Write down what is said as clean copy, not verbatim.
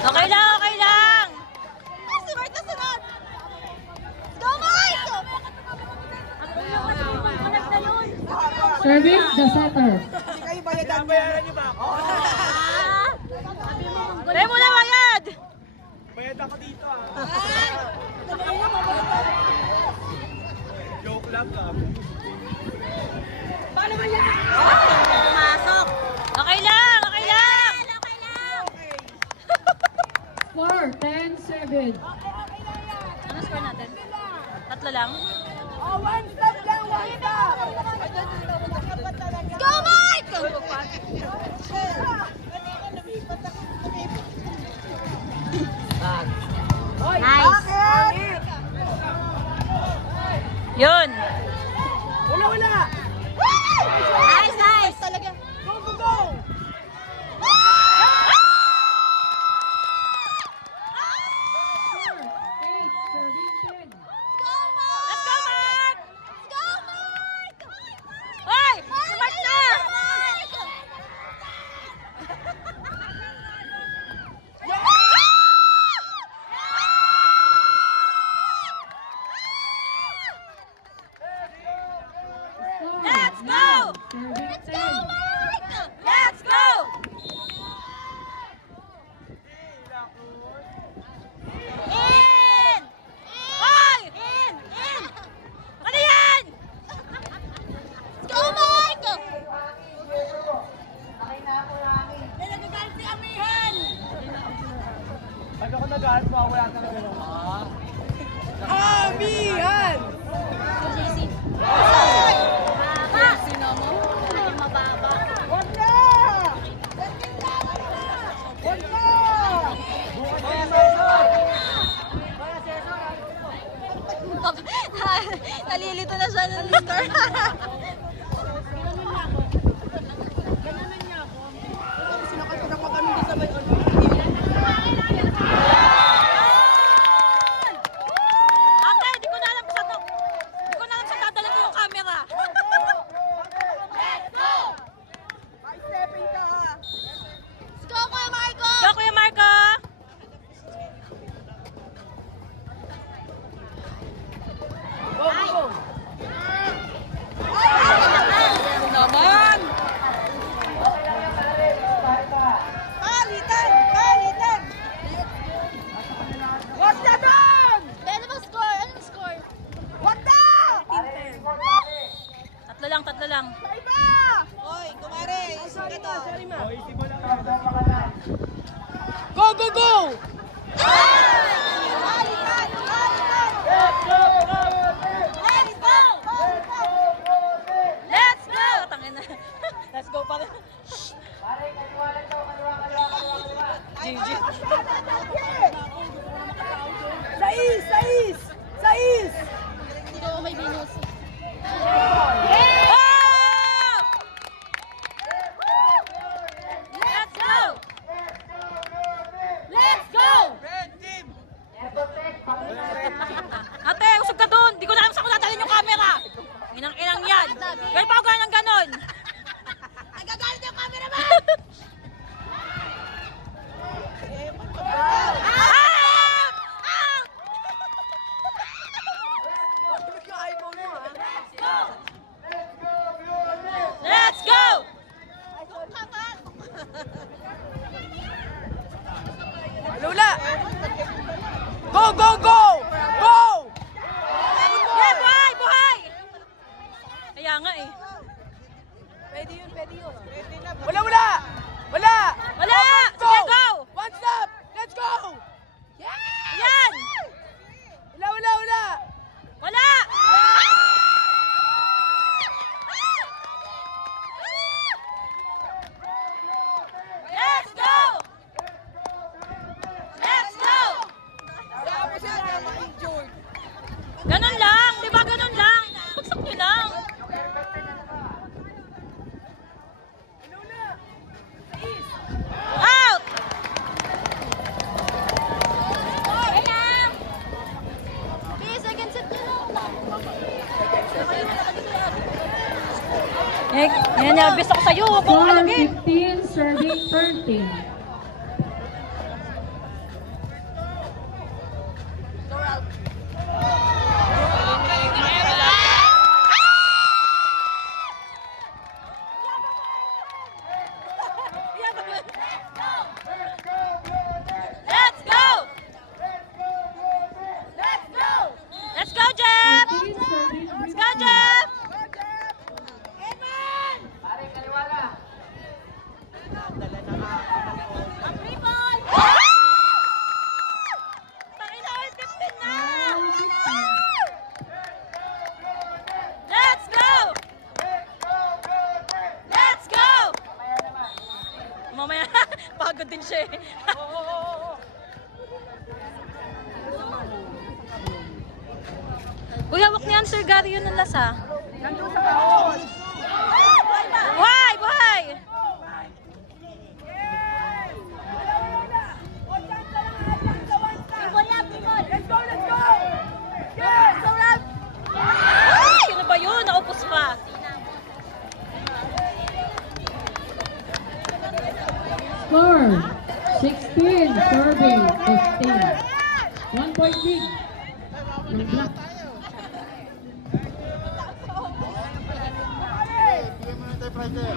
Okay lang, okay lang. Service the setter. Bayaran niyo ba ako? Tayo muna, bayad! Bayad ako dito ah. Joke lang ah. Paano ba yan? Pumasok. Okay lang, okay lang. Score 10-7. Ano score natin? Tatlo lang? One stop lang, one stop! Go, Mike! Nice. Yun. Wala! Nice, nice. Talaga. Go, go, go! Score 8-10. Let's go, Mark! Go, Mike! Hoy! Smart na! Score Let's go! 9-10. Let's go! In! Hoy! In! Ano yan? Go, Mike! Nagagalit si Amihan! Pag ako nag-aaral, wala talaga naman. Amihan! Mababa. Wag na! Wag na! Nalilito na siya ng score. Ate, di ko na alam kung saan to. Di ko na alam saan dadalhin ko yung camera. Stepping ka ha! Go, Kuya Marco! Go, Kuya Marco! Go, go! Naman! Palitan! Palitan! Wag na doon! Ano bang score? Anong score? Wag na! Tatlo lang. Sa iba! Hoy, kumare! Isip ka to. O, isip mo lang. Go, go, go! Palitan! Palitan! Let's go! Tangin na. Let's go pa rin. GG. Sais! Sais! Sais! Hindi ko may binus. Let's go! Let's go! Red team! Ate, usog ka doon. Di ko na alam saan ko dadalhin yung camera. Inang yan. Ganyan pa ako ganang ganon. Nagagalit yung camera ba? Ah! Ah! Let's go! Lula! Go, go, go! Go! Yeah, buhay! Buhay! Kaya nga eh. Pwede yun, pwede yun. Wala, wala! Wala! Wala! Let's Sige, go! One stop! Let's go! Yan! Wala, wala, wala! Wala! Let's go! Let's go! Sabi sila ma-injured. Ganon lang! Di ba ganon lang? Bagsak nyo lang! Out! Please, I can sit nyo lang. Yan, nervous ako sa'yo. Huwag kong Score alagin. 15, serving 13. Let's go! Let's go, Jeff! 14, serving Let's go, Jeff! Pakita ko yung 15 na! Let's go! Let's go! Mamaya, pagod din siya eh. Uy, hawak ni Sir Gary yun ng lasa. Buhay! Buhay! Ay! Ano ba yun? Naupos pa. Score 16, serving 15. 1 point lead. Ng Black. Bigyan mo na tayo, Friday.